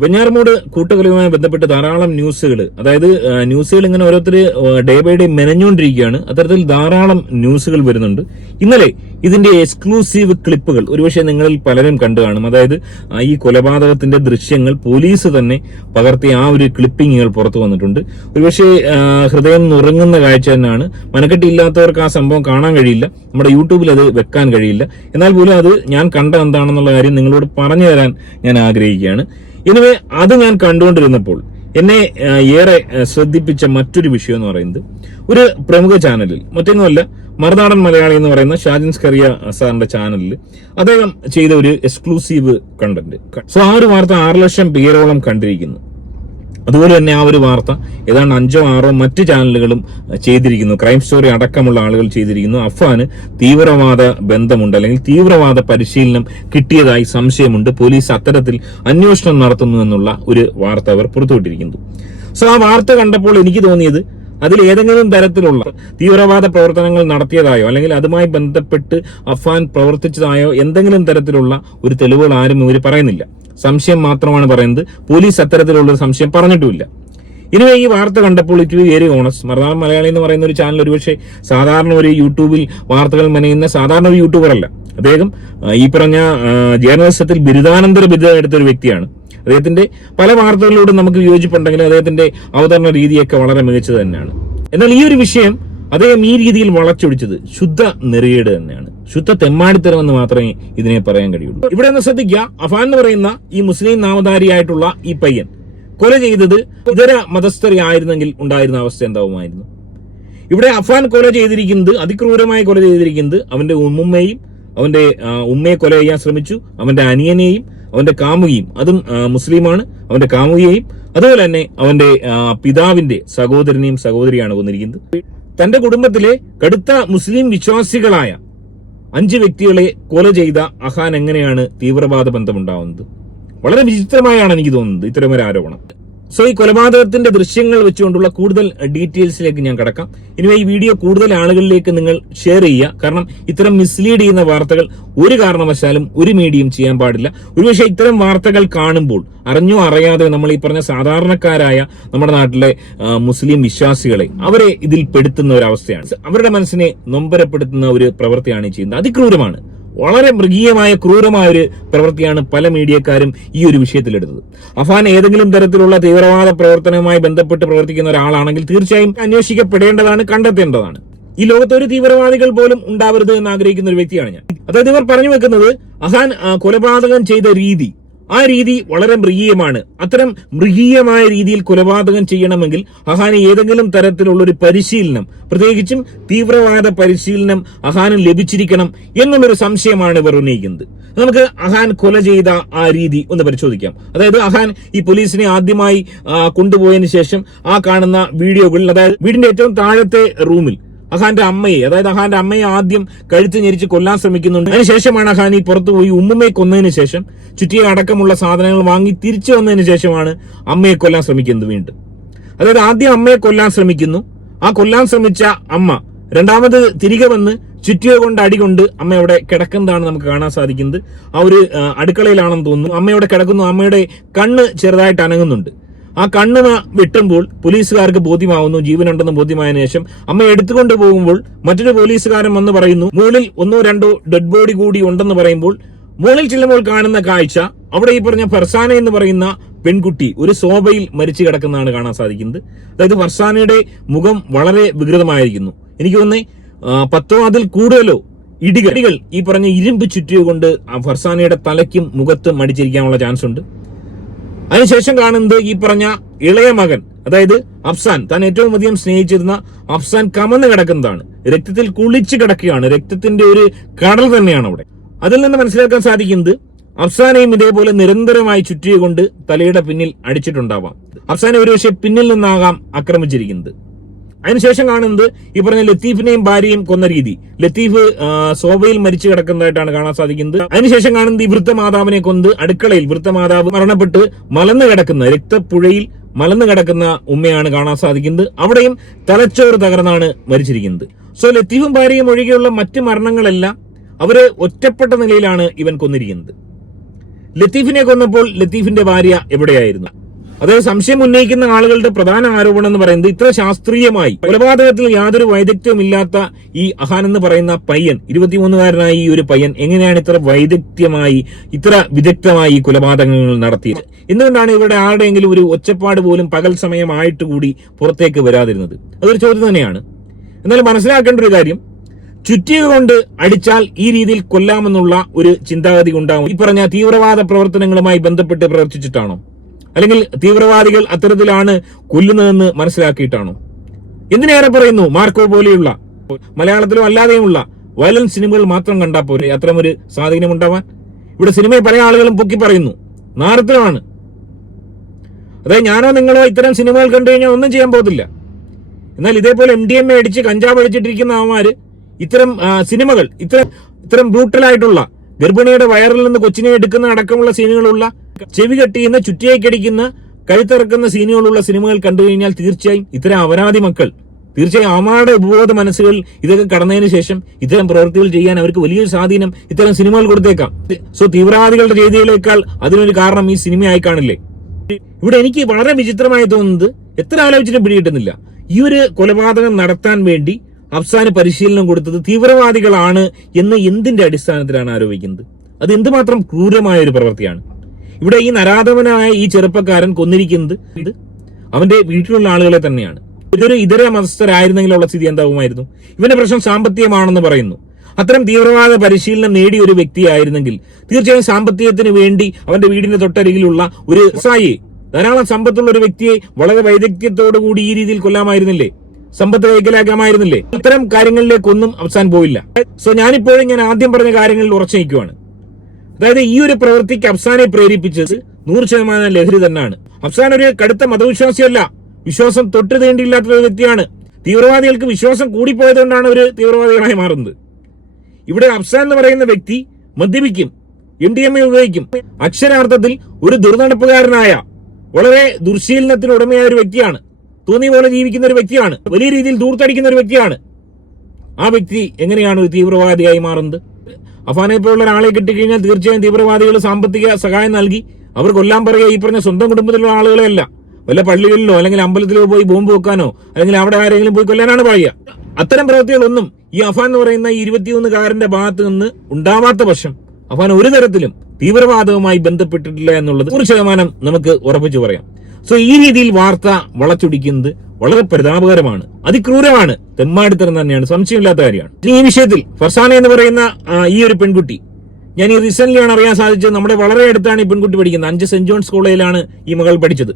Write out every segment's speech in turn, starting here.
വെഞ്ഞാറമൂട് കൂട്ടക്കൊലയുമായി ബന്ധപ്പെട്ട് ധാരാളം ന്യൂസുകൾ. അതായത് ന്യൂസുകൾ ഇങ്ങനെ ഓരോരുത്തർ ഡേ ബൈ ഡേ മെനഞ്ഞുകൊണ്ടിരിക്കുകയാണ് അത്തരത്തിൽ ധാരാളം ന്യൂസുകൾ വരുന്നുണ്ട്. ഇന്നലെ ഇതിന്റെ എക്സ്ക്ലൂസീവ് ക്ലിപ്പുകൾ ഒരുപക്ഷെ നിങ്ങളിൽ പലരും കണ്ടു കാണും. അതായത് ഈ കൊലപാതകത്തിന്റെ ദൃശ്യങ്ങൾ പോലീസ് തന്നെ പകർത്തി ആ ഒരു ക്ലിപ്പിങ്ങുകൾ പുറത്തു വന്നിട്ടുണ്ട്. ഒരുപക്ഷെ ഹൃദയം നുറങ്ങുന്ന കാഴ്ച തന്നെയാണ്. മനക്കെട്ടില്ലാത്തവർക്ക് ആ സംഭവം കാണാൻ കഴിയില്ല. നമ്മുടെ യൂട്യൂബിൽ അത് വെക്കാൻ കഴിയില്ല. എന്നാൽ പോലും അത് ഞാൻ കണ്ട എന്താണെന്നുള്ള കാര്യം നിങ്ങളോട് പറഞ്ഞു തരാൻ ഞാൻ ആഗ്രഹിക്കുകയാണ്. ഇനിവേ അത് ഞാൻ കണ്ടുകൊണ്ടിരുന്നപ്പോൾ എന്നെ ഏറെ ശ്രദ്ധിപ്പിച്ച മറ്റൊരു വിഷയം എന്ന് പറയുന്നത് ഒരു പ്രമുഖ ചാനലിൽ മറ്റൊന്നുമല്ല മറുനാടൻ മലയാളി എന്ന് പറയുന്ന ഷാജിൻ സ്കറിയ സാറിന്റെ ചാനലിൽ അദ്ദേഹം ചെയ്ത ഒരു എക്സ്ക്ലൂസീവ് കണ്ടന്റ് സോ ആ ഒരു വാർത്ത ആറ് ലക്ഷം പേരോളം കണ്ടിരിക്കുന്നു. അതുപോലെ തന്നെ ആ ഒരു വാർത്ത ഏതാണ്ട് അഞ്ചോ ആറോ മറ്റ് ചാനലുകളും ചെയ്തിരിക്കുന്നു. ക്രൈം സ്റ്റോറി അടക്കമുള്ള ആളുകൾ ചെയ്തിരിക്കുന്നു. അഫ്വാന് തീവ്രവാദ ബന്ധമുണ്ട്. അല്ലെങ്കിൽ തീവ്രവാദ പരിശീലനം കിട്ടിയതായി സംശയമുണ്ട്. പോലീസ് അത്തരത്തിൽ അന്വേഷണം നടത്തുന്നു എന്നുള്ള ഒരു വാർത്ത അവർ പുറത്തുവിട്ടിരിക്കുന്നു. സോ ആ വാർത്ത കണ്ടപ്പോൾ എനിക്ക് തോന്നിയത് അതിൽ ഏതെങ്കിലും തരത്തിലുള്ള തീവ്രവാദ പ്രവർത്തനങ്ങൾ നടത്തിയതായോ അല്ലെങ്കിൽ അതുമായി ബന്ധപ്പെട്ട് അഫ്വാൻ പ്രവർത്തിച്ചതായോ എന്തെങ്കിലും തരത്തിലുള്ള ഒരു തെളിവുകൾ ആരും ഇവർ പറയുന്നില്ല. സംശയം മാത്രമാണ് പറയുന്നത്. പോലീസ് അത്തരത്തിലുള്ള സംശയം പറഞ്ഞിട്ടുമില്ല. ഇനി ഈ വാർത്ത കണ്ടപ്പോൾ ഇറ്റ് വെരി ഓണസ്. മറുനാൾ മലയാളി എന്ന് പറയുന്ന ഒരു ചാനൽ ഒരുപക്ഷെ സാധാരണ ഒരു യൂട്യൂബിൽ വാർത്തകൾ മെനയുന്ന സാധാരണ ഒരു യൂട്യൂബർ അല്ല. അദ്ദേഹം ഈ പറഞ്ഞ ജേർണലിസത്തിൽ ബിരുദാനന്തര ബിരുദം എടുത്ത ഒരു വ്യക്തിയാണ്. അദ്ദേഹത്തിന്റെ പല വാർത്തകളിലൂടെ നമുക്ക് വിയോജിപ്പുണ്ടെങ്കിലും അദ്ദേഹത്തിന്റെ അവതരണ രീതിയൊക്കെ വളരെ മികച്ചത് തന്നെയാണ്. എന്നാൽ ഈ ഒരു വിഷയം അദ്ദേഹം ഈ രീതിയിൽ വളച്ചൊടിച്ചത് ശുദ്ധ നെറിയേട് തന്നെയാണ്. ശുദ്ധ തെമ്മാടിത്തരമെന്ന് മാത്രമേ ഇതിനെ പറയാൻ കഴിയുള്ളൂ. ഇവിടെ ഒന്ന് ശ്രദ്ധിക്കുക. അഫാൻ എന്ന് പറയുന്ന ഈ മുസ്ലിം നാമധാരിയായിട്ടുള്ള ഈ പയ്യൻ കൊല ചെയ്തത് ഇതര മതസ്ഥരായിരുന്നെങ്കിൽ ഉണ്ടായിരുന്ന അവസ്ഥ എന്താവുമായിരുന്നു? ഇവിടെ അഫാൻ കൊല ചെയ്തിരിക്കുന്നത് അതിക്രൂരമായി കൊല ചെയ്തിരിക്കുന്നത് അവന്റെ ഉമ്മുമ്മയും അവന്റെ ഉമ്മയെ കൊല ചെയ്യാൻ ശ്രമിച്ചു. അവന്റെ അനിയനെയും അവന്റെ കാമുകിയും. അതും മുസ്ലിമാണ്. അവന്റെ കാമുകിയെയും അതുപോലെ തന്നെ അവന്റെ പിതാവിന്റെ സഹോദരനെയും സഹോദരിയാണ് കൊന്നിരിക്കുന്നത് തന്റെ കുടുംബത്തിലെ കടുത്ത മുസ്ലിം വിശ്വാസികളായ അഞ്ച് വ്യക്തികളെ കൊല ചെയ്ത അഹാൻ എങ്ങനെയാണ് തീവ്രവാദ ബന്ധമുണ്ടാവുന്നത്? വളരെ വിചിത്രമായാണ് എനിക്ക് തോന്നുന്നത് ഇത്തരമൊരു ആരോപണം. സോ ഈ കൊലപാതകത്തിന്റെ ദൃശ്യങ്ങൾ വെച്ചുകൊണ്ടുള്ള കൂടുതൽ ഡീറ്റെയിൽസിലേക്ക് ഞാൻ കടക്കാം. ഇനി ഈ വീഡിയോ കൂടുതൽ ആളുകളിലേക്ക് നിങ്ങൾ ഷെയർ ചെയ്യുക. കാരണം ഇത്തരം മിസ്ലീഡ് ചെയ്യുന്ന വാർത്തകൾ ഒരു കാരണവശാലും ഒരു മീഡിയയും ചെയ്യാൻ പാടില്ല. ഒരുപക്ഷെ ഇത്തരം വാർത്തകൾ കാണുമ്പോൾ അറിഞ്ഞോ അറിയാതെ നമ്മൾ ഈ പറഞ്ഞ സാധാരണക്കാരായ നമ്മുടെ നാട്ടിലെ മുസ്ലിം വിശ്വാസികളെ അവരെ ഇതിൽ പെടുത്തുന്ന ഒരു അവസ്ഥയാണ്. അവരുടെ മനസ്സിനെ നൊമ്പരപ്പെടുത്തുന്ന ഒരു പ്രവൃത്തിയാണ് ചെയ്യുന്നത്. അതിക്രൂരമാണ്. വളരെ മൃഗീയമായ ക്രൂരമായ ഒരു പ്രവൃത്തിയാണ് പല മീഡിയക്കാരും ഈ ഒരു വിഷയത്തിലെടുത്തത്. അഫാൻ ഏതെങ്കിലും തരത്തിലുള്ള തീവ്രവാദ പ്രവർത്തനവുമായി ബന്ധപ്പെട്ട് പ്രവർത്തിക്കുന്ന ഒരാളാണെങ്കിൽ തീർച്ചയായും അന്വേഷിക്കപ്പെടേണ്ടതാണ് കണ്ടെത്തേണ്ടതാണ്. ഈ ലോകത്ത് ഒരു തീവ്രവാദികൾ പോലും ഉണ്ടാവരുത് എന്ന് ആഗ്രഹിക്കുന്ന ഒരു വ്യക്തിയാണ് ഞാൻ. അതായത് ഇവർ പറഞ്ഞു വെക്കുന്നത് അഹാൻ കൊലപാതകം ചെയ്ത രീതി ആ രീതി വളരെ മൃഗീയമാണ്. അത്തരം മൃഗീയമായ രീതിയിൽ കൊലപാതകം ചെയ്യണമെങ്കിൽ അഹാന് ഏതെങ്കിലും തരത്തിലുള്ള ഒരു പരിശീലനം പ്രത്യേകിച്ചും തീവ്രവാദ പരിശീലനം അഹാന് ലഭിച്ചിരിക്കണം എന്നുള്ളൊരു സംശയമാണ് ഇവർ ഉന്നയിക്കുന്നത് നമുക്ക് അഹാൻ കൊല ചെയ്ത ആ രീതി ഒന്ന് പരിശോധിക്കാം. അതായത് അഹാൻ ഈ പോലീസിനെ ആദ്യമായി കൊണ്ടുപോയതിനു ശേഷം ആ കാണുന്ന വീഡിയോകളിൽ അതായത് വീടിന്റെ ഏറ്റവും താഴത്തെ റൂമിൽ അഹാന്റെ അമ്മയെ അതായത് അഹാന്റെ അമ്മയെ ആദ്യം കഴുത്ത് ഞെരിച്ച് കൊല്ലാൻ ശ്രമിക്കുന്നുണ്ട്. അതിനുശേഷമാണ് അഹാൻ ഈ പുറത്തു പോയി ഉമ്മുമ്മയെ കൊന്നതിന് ശേഷം ചുറ്റിയ അടക്കമുള്ള സാധനങ്ങൾ വാങ്ങി തിരിച്ചു വന്നതിന് ശേഷമാണ് അമ്മയെ കൊല്ലാൻ ശ്രമിക്കുന്നത് വീണ്ടും. അതായത് ആദ്യം അമ്മയെ കൊല്ലാൻ ശ്രമിക്കുന്നു. ആ കൊല്ലാൻ ശ്രമിച്ച അമ്മ രണ്ടാമത് തിരികെ വന്ന് ചുറ്റിയ കൊണ്ട് അടികൊണ്ട് അമ്മ അവിടെ കിടക്കുന്നതാണ് നമുക്ക് കാണാൻ സാധിക്കുന്നത്. ആ ഒരു അടുക്കളയിലാണെന്ന് തോന്നുന്നു. അമ്മയോടെ കിടക്കുന്നു. അമ്മയുടെ കണ്ണ് ചെറുതായിട്ട് അനങ്ങുന്നുണ്ട്. ആ കണ്ണ് വിട്ടുമ്പോൾ പോലീസുകാർക്ക് ബോധ്യമാവുന്നു ജീവനുണ്ടെന്ന് ബോധ്യമായതിനു ശേഷം അമ്മ എടുത്തുകൊണ്ട് പോകുമ്പോൾ മറ്റൊരു പോലീസുകാരൻ വന്ന് പറയുന്നു മുകളിൽ ഒന്നോ രണ്ടോ ഡെഡ് ബോഡി കൂടി ഉണ്ടെന്ന് പറയുമ്പോൾ മുകളിൽ ചെല്ലുമ്പോൾ കാണുന്ന കാഴ്ച അവിടെ ഈ പറഞ്ഞ ഫർസാന എന്ന് പറയുന്ന പെൺകുട്ടി ഒരു സോബയിൽ മരിച്ചു കിടക്കുന്നതാണ് കാണാൻ സാധിക്കുന്നത്. അതായത് ഫർസാനയുടെ മുഖം വളരെ വികൃതമായിരിക്കുന്നു. എനിക്ക് തോന്നുന്നേ പത്തോ അതിൽ കൂടുതലോ ഇടികടികൾ ഈ പറഞ്ഞ ഇരുമ്പ് ചുറ്റിയുകൊണ്ട് ഫർസാനയുടെ തലയ്ക്കും മുഖത്തും മടിച്ചിരിക്കാനുള്ള ചാൻസ് ഉണ്ട്. അതിനുശേഷം കാണുന്നത് ഈ പറഞ്ഞ ഇളയ മകൻ അതായത് അഫ്സാൻ. താൻ ഏറ്റവും അധികം സ്നേഹിച്ചിരുന്ന അഫ്സാൻ കമന്ന് കിടക്കുന്നതാണ്. രക്തത്തിൽ കുളിച്ച് കിടക്കുകയാണ്. രക്തത്തിന്റെ ഒരു കടൽ തന്നെയാണ് അവിടെ. അതിൽ നിന്ന് മനസ്സിലാക്കാൻ സാധിക്കുന്നത് അഫ്സാനെയും ഇതേപോലെ നിരന്തരമായി ചുറ്റിയുകൊണ്ട് തലയുടെ പിന്നിൽ അടിച്ചിട്ടുണ്ടാവാം. അഫ്സാനെ ഒരുപക്ഷെ പിന്നിൽ നിന്നാകാം ആക്രമിച്ചിരിക്കുന്നത്. അതിനുശേഷം കാണുന്നത് ഈ പറഞ്ഞ ലത്തീഫിനെയും ഭാര്യയും കൊന്ന രീതി. ലത്തീഫ് സോബയിൽ മരിച്ചു കിടക്കുന്നതായിട്ടാണ് കാണാൻ സാധിക്കുന്നത്. അതിനുശേഷം കാണുന്നത് ഈ വൃത്തമാതാവിനെ കൊന്ന് അടുക്കളയിൽ വൃത്തമാതാവ് മരണപ്പെട്ട് മലന്ന് കിടക്കുന്ന രക്തപ്പുഴയിൽ മലന്നു കിടക്കുന്ന ഉമ്മയാണ് കാണാൻ സാധിക്കുന്നത്. അവിടെയും തലച്ചോറ് തകർന്നാണ് മരിച്ചിരിക്കുന്നത്. സോ ലത്തീഫും ഭാര്യയും ഒഴികെയുള്ള മറ്റ് മരണങ്ങളെല്ലാം അവർ ഒറ്റപ്പെട്ട നിലയിലാണ് ഇവൻ കൊന്നിരിക്കുന്നത്. ലത്തീഫിനെ കൊന്നപ്പോൾ ലത്തീഫിന്റെ ഭാര്യ എവിടെയായിരുന്നു? അതായത് സംശയം ഉന്നയിക്കുന്ന ആളുകളുടെ പ്രധാന ആരോപണം എന്ന് പറയുന്നത് ഇത്ര ശാസ്ത്രീയമായി കൊലപാതകത്തിൽ യാതൊരു വൈദഗ്ധ്യവും ഇല്ലാത്ത ഈ അഹാൻ എന്ന് പറയുന്ന പയ്യൻ ഇരുപത്തിമൂന്നുകാരനായ ഈ ഒരു പയ്യൻ എങ്ങനെയാണ് ഇത്ര വൈദഗ്ധ്യമായി ഇത്ര വിദഗ്ധമായി കൊലപാതകങ്ങൾ നടത്തിയത്? എന്തുകൊണ്ടാണ് ഇവരുടെ ആരുടെയെങ്കിലും ഒരു ഒച്ചപ്പാട് പോലും പകൽ സമയമായിട്ട് കൂടി പുറത്തേക്ക് വരാതിരുന്നത്? അതൊരു ചോദ്യം തന്നെയാണ്. എന്നാൽ മനസ്സിലാക്കേണ്ട ഒരു കാര്യം ചുറ്റിക കൊണ്ട് അടിച്ചാൽ ഈ രീതിയിൽ കൊല്ലാമെന്നുള്ള ഒരു ചിന്താഗതി ഉണ്ടാവും. ഈ പറഞ്ഞ തീവ്രവാദ പ്രവർത്തനങ്ങളുമായി ബന്ധപ്പെട്ട് പ്രവർത്തിച്ചിട്ടാണോ? അല്ലെങ്കിൽ തീവ്രവാദികൾ അത്തരത്തിലാണ് കൊല്ലുന്നതെന്ന് മനസ്സിലാക്കിയിട്ടാണോ? എന്തിനേറെ പറയുന്നു മാർക്കോ പോലെയുള്ള മലയാളത്തിലും അല്ലാതെയുമുള്ള വയലൻസ് സിനിമകൾ മാത്രം കണ്ടാൽ പോരെ? അത്തരമൊരു സ്വാധീനം ഉണ്ടാവാൻ ഇവിടെ സിനിമയെ പല ആളുകളും പൊക്കി പറയുന്നു നാരത്തിലാണ് അതായത് ഞാനോ നിങ്ങളോ ഇത്തരം സിനിമകൾ കണ്ടു കഴിഞ്ഞാൽ ഒന്നും ചെയ്യാൻ പോകത്തില്ല. എന്നാൽ ഇതേപോലെ എം ഡി എം എ അടിച്ച് കഞ്ചാവ് അടിച്ചിട്ടിരിക്കുന്ന അവന്മാര് ഇത്തരം സിനിമകൾ ഇത്തരം ഇത്തരം ബ്രൂട്ടലായിട്ടുള്ള ഗർഭിണിയുടെ വയറിൽ നിന്ന് കൊച്ചിനെ എടുക്കുന്ന അടക്കമുള്ള സീനുകളുള്ള ചെവി കെട്ടിയുന്ന ചുറ്റിയേക്കടിക്കുന്ന കഴുത്തിറക്കുന്ന സീനുകളുള്ള സിനിമകൾ കണ്ടു കഴിഞ്ഞാൽ തീർച്ചയായും ഇത്തരം അപരാധി മക്കൾ തീർച്ചയായും അമ്മയുടെ ഉപബോധ മനസ്സുകളിൽ ഇതൊക്കെ കടന്നതിന് ശേഷം ഇത്തരം പ്രവൃത്തികൾ ചെയ്യാൻ അവർക്ക് വലിയൊരു സ്വാധീനം ഇത്തരം സിനിമകൾ കൊടുത്തേക്കാം. സോ തീവ്രവാദികളുടെ ചെയ്തികളേക്കാൾ അതിനൊരു കാരണം ഈ സിനിമയായി കാണില്ലേ? ഇവിടെ എനിക്ക് വളരെ വിചിത്രമായി തോന്നുന്നത് എത്ര ആലോചിച്ചിട്ടും പിടികിട്ടുന്നില്ല. ഈ ഒരു കൊലപാതകം നടത്താൻ വേണ്ടി അഫ്സാന് പരിശീലനം കൊടുത്തത് തീവ്രവാദികളാണ് എന്ന് എന്തിന്റെ അടിസ്ഥാനത്തിലാണ് ആരോപിക്കുന്നത്? അത് എന്തുമാത്രം ക്രൂരമായ ഒരു പ്രവൃത്തിയാണ്? ഇവിടെ ഈ നരാധവനായ ഈ ചെറുപ്പക്കാരൻ കൊന്നിരിക്കുന്നത് ഇത് അവന്റെ വീട്ടിലുള്ള ആളുകളെ തന്നെയാണ്. ഇതൊരു ഇതര മതസ്ഥരായിരുന്നെങ്കിലുള്ള സ്ഥിതി എന്താകുമായിരുന്നു? ഇവന്റെ പ്രശ്നം സാമ്പത്തികമാണെന്ന് പറയുന്നു. അത്തരം തീവ്രവാദ പരിശീലനം നേടിയ ഒരു വ്യക്തിയായിരുന്നെങ്കിൽ തീർച്ചയായും സാമ്പത്തികത്തിന് വേണ്ടി അവന്റെ വീടിന്റെ തൊട്ടരികിലുള്ള ഒരു സായി ധാരാളം സമ്പത്തുള്ള ഒരു വ്യക്തിയെ വളരെ വൈദഗ്ധ്യത്തോടു കൂടി ഈ രീതിയിൽ കൊല്ലാമായിരുന്നില്ലേ? സമ്പത്ത് കൈക്കലാക്കാമായിരുന്നില്ലേ? ഇത്തരം കാര്യങ്ങളിലേക്കൊന്നും അവസാനം പോയില്ല. സോ ഞാനിപ്പോഴും ഞാൻ ആദ്യം പറഞ്ഞ കാര്യങ്ങളിൽ ഉറച്ചു നിൽക്കുവാണ്. അതായത് ഈ ഒരു പ്രവൃത്തിക്ക് അഫ്സാനെ പ്രേരിപ്പിച്ചത് നൂറ് ശതമാനം ലഹരി തന്നെയാണ്. അഫ്സാൻ ഒരു കടുത്ത മതവിശ്വാസിയല്ല. വിശ്വാസം തൊട്ട് തേണ്ടിയില്ലാത്ത ഒരു വ്യക്തിയാണ്. തീവ്രവാദികൾക്ക് വിശ്വാസം കൂടിപ്പോയതുകൊണ്ടാണ് ഒരു തീവ്രവാദികളായി മാറുന്നത്. ഇവിടെ അഫ്സാൻ എന്ന് പറയുന്ന വ്യക്തി മദ്യപിക്കും എം ഡി എം എ ഉപയോഗിക്കും. അക്ഷരാർത്ഥത്തിൽ ഒരു ദുർനടപ്പുകാരനായ വളരെ ദുർശീലനത്തിന് ഉടമയായ ഒരു വ്യക്തിയാണ്. തോന്നിയ പോലെ ജീവിക്കുന്ന ഒരു വ്യക്തിയാണ്. വലിയ രീതിയിൽ ദൂർത്തടിക്കുന്ന ഒരു വ്യക്തിയാണ്. ആ വ്യക്തി എങ്ങനെയാണ് ഒരു തീവ്രവാദിയായി മാറുന്നത്? അഫാനെ പോലുള്ള ഒരാളെ കിട്ടിക്കഴിഞ്ഞാൽ തീർച്ചയായും തീവ്രവാദികൾ സാമ്പത്തിക സഹായം നൽകി. അവർ കൊല്ലാൻ പറയുക ഈ പറഞ്ഞ സ്വന്തം കുടുംബത്തിലുള്ള ആളുകളെ അല്ല. വല്ല പള്ളികളിലോ അല്ലെങ്കിൽ അമ്പലത്തിലോ പോയി ബോംബ് വെക്കാനോ അല്ലെങ്കിൽ അവിടെ ആരെങ്കിലും പോയി കൊല്ലാനാണ് പറയുക. അത്തരം പ്രവൃത്തികളൊന്നും ഈ അഫാൻ എന്ന് പറയുന്ന ഈ ഇരുപത്തിയൊന്നുകാരന്റെ ഭാഗത്ത് നിന്ന് ഉണ്ടാവാത്ത പക്ഷം അഫാൻ ഒരു തരത്തിലും തീവ്രവാദവുമായി ബന്ധപ്പെട്ടിട്ടില്ല എന്നുള്ളത് നൂറ് ശതമാനം നമുക്ക് ഉറപ്പിച്ചു പറയാം. സോ ഈ രീതിയിൽ വാർത്ത വളച്ചൊടിക്കുന്നത് വളരെ പരിതാപകരമാണ്. അതിക്രൂരമാണ്. തെമ്മാടിത്തരം തന്നെയാണ്. സംശയമില്ലാത്ത കാര്യമാണ്. ഈ വിഷയത്തിൽ ഫർസാന എന്ന് പറയുന്ന ഈ ഒരു പെൺകുട്ടി. ഞാൻ ഈ റീസെന്റ് അറിയാൻ സാധിച്ചത്. നമ്മുടെ വളരെ അടുത്താണ് ഈ പെൺകുട്ടി പഠിക്കുന്നത്. അഞ്ച് സെന്റ് ജോൺസ് കോളേജിലാണ് ഈ മകൾ പഠിച്ചത്.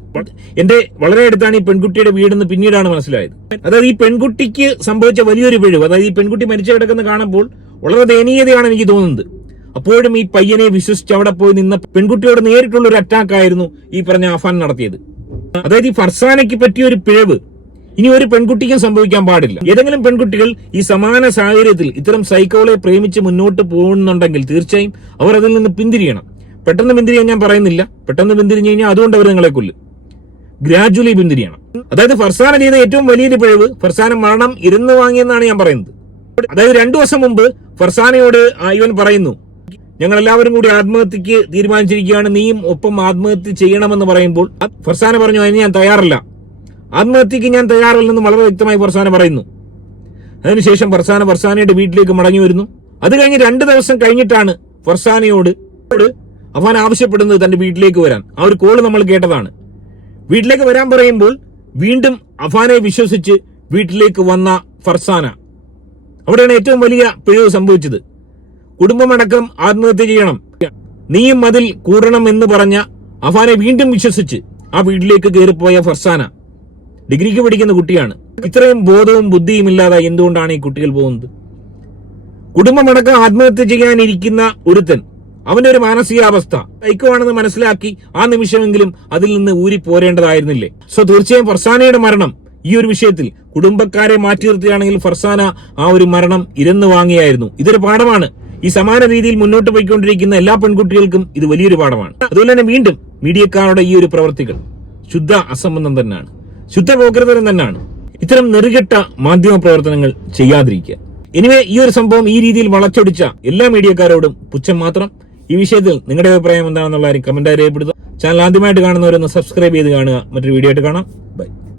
എന്റെ വളരെ അടുത്താണ് ഈ പെൺകുട്ടിയുടെ വീടെന്ന് പിന്നീടാണ് മനസ്സിലായത്. അതായത് ഈ പെൺകുട്ടിക്ക് സംഭവിച്ച വലിയൊരു പിഴവ് അതായത് ഈ പെൺകുട്ടി മരിച്ചു കിടക്കുന്ന കാണുമ്പോൾ വളരെ ദയനീയതയാണ് എനിക്ക് തോന്നുന്നത്. അപ്പോഴും ഈ പയ്യനെ വിശ്വസിച്ച് അവിടെ പോയി നിന്ന പെൺകുട്ടിയോട് നേരിട്ടുള്ള ഒരു അറ്റാക്ക് ആയിരുന്നു ഈ പറഞ്ഞ അഫാൻ നടത്തിയത്. അതായത് ഈ ഫർസാനയ്ക്ക് പറ്റിയ ഒരു പിഴവ് ഇനി ഒരു പെൺകുട്ടിക്കും സംഭവിക്കാൻ പാടില്ല. ഏതെങ്കിലും പെൺകുട്ടികൾ ഈ സമാന സാഹചര്യത്തിൽ ഇത്തരം സൈക്കോളെ പ്രേമിച്ച് മുന്നോട്ട് പോകുന്നുണ്ടെങ്കിൽ തീർച്ചയായും അവർ അതിൽ നിന്ന് പിന്തിരിയണം. പെട്ടെന്ന് പിന്തിരിയാൻ ഞാൻ പറയുന്നില്ല. പെട്ടെന്ന് പിന്തിരിഞ്ഞു കഴിഞ്ഞാൽ അതുകൊണ്ട് അവർ നിങ്ങളെ കൊല്ലും. ഗ്രാജുവലി പിന്തിരിയണം. അതായത് ഫർസാന ചെയ്ത ഏറ്റവും വലിയൊരു പിഴവ് ഫർസാന മരണം ഇരുന്ന് വാങ്ങിയെന്നാണ് ഞാൻ പറയുന്നത്. അതായത് രണ്ടു ദിവസം മുമ്പ് ഫർസാനയോട് ഇവൻ പറയുന്നു ഞങ്ങൾ എല്ലാവരും കൂടി ആത്മഹത്യക്ക് തീരുമാനിച്ചിരിക്കുകയാണ്. നീയും ഒപ്പം ആത്മഹത്യ ചെയ്യണമെന്ന് പറയുമ്പോൾ ഫർസാന പറഞ്ഞു അതിന് ഞാൻ തയ്യാറല്ല. ആത്മഹത്യക്ക് ഞാൻ തയ്യാറല്ലെന്ന് വളരെ വ്യക്തമായി ഫർസാന പറയുന്നു. അതിനുശേഷം ഫർസാന ഫർസാനയുടെ വീട്ടിലേക്ക് മടങ്ങി വരുന്നു. അത് കഴിഞ്ഞ് രണ്ട് ദിവസം കഴിഞ്ഞിട്ടാണ് ഫർസാനയോട് അഫാൻ ആവശ്യപ്പെടുന്നത് തന്റെ വീട്ടിലേക്ക് വരാൻ. ആ ഒരു കോൾ നമ്മൾ കേട്ടതാണ്. വീട്ടിലേക്ക് വരാൻ പറയുമ്പോൾ വീണ്ടും അഫാനെ വിശ്വസിച്ച് വീട്ടിലേക്ക് വന്ന ഫർസാന. അവിടെയാണ് ഏറ്റവും വലിയ പിഴവ് സംഭവിച്ചത്. കുടുംബമടക്കം ആത്മഹത്യ ചെയ്യണം. നീയും അതിൽ കൂടണം എന്ന് പറഞ്ഞ അഫാനെ വീണ്ടും വിശ്വസിച്ച് ആ വീട്ടിലേക്ക് കയറിപ്പോയ ഫർസാന ഡിഗ്രിക്ക് പഠിക്കുന്ന കുട്ടിയാണ്. ഇത്രയും ബോധവും ബുദ്ധിയും ഇല്ലാതെ എന്തുകൊണ്ടാണ് ഈ കുട്ടികൾ പോകുന്നത്? കുടുംബമടക്കം ആത്മഹത്യ ചെയ്യാനിരിക്കുന്ന ഒരുത്തൻ അവന്റെ ഒരു മാനസികാവസ്ഥ. ഐക്യമാണെന്ന് മനസ്സിലാക്കി ആ നിമിഷമെങ്കിലും അതിൽ നിന്ന് ഊരി പോരേണ്ടതായിരുന്നില്ലേ സോ തീർച്ചയായും ഫർസാനയുടെ മരണം ഈ ഒരു വിഷയത്തിൽ കുടുംബക്കാരെ മാറ്റി നിർത്തുകയാണെങ്കിൽ ഫർസാന ആ ഒരു മരണം ഇരന്നു വാങ്ങിയായിരുന്നു ഇതൊരു പാഠമാണ്. ഈ സമാന രീതിയിൽ മുന്നോട്ട് പോയിക്കൊണ്ടിരിക്കുന്ന എല്ലാ പെൺകുട്ടികൾക്കും ഇത് വലിയൊരു പാഠമാണ്. അതുപോലെ തന്നെ വീണ്ടും മീഡിയക്കാരുടെ ഈ ഒരു പ്രവർത്തികൾ ശുദ്ധ അസംബന്ധം തന്നെയാണ്. ശുദ്ധ പോകൃതരം തന്നെയാണ്. ഇത്തരം നെറുകെട്ട മാധ്യമ പ്രവർത്തനങ്ങൾ ചെയ്യാതിരിക്കുക. എനിവേ ഈ ഒരു സംഭവം ഈ രീതിയിൽ വളച്ചൊടിച്ച എല്ലാ മീഡിയക്കാരോടും പുച്ഛം മാത്രം. ഈ വിഷയത്തിൽ നിങ്ങളുടെ അഭിപ്രായം എന്താണെന്നുള്ള കമന്റായി രേഖപ്പെടുത്തുക. ചാനൽ ആദ്യമായിട്ട് കാണുന്നവരൊന്ന് സബ്സ്ക്രൈബ് ചെയ്ത് കാണുക. മറ്റൊരു വീഡിയോ ആയിട്ട് കാണാം. ബൈ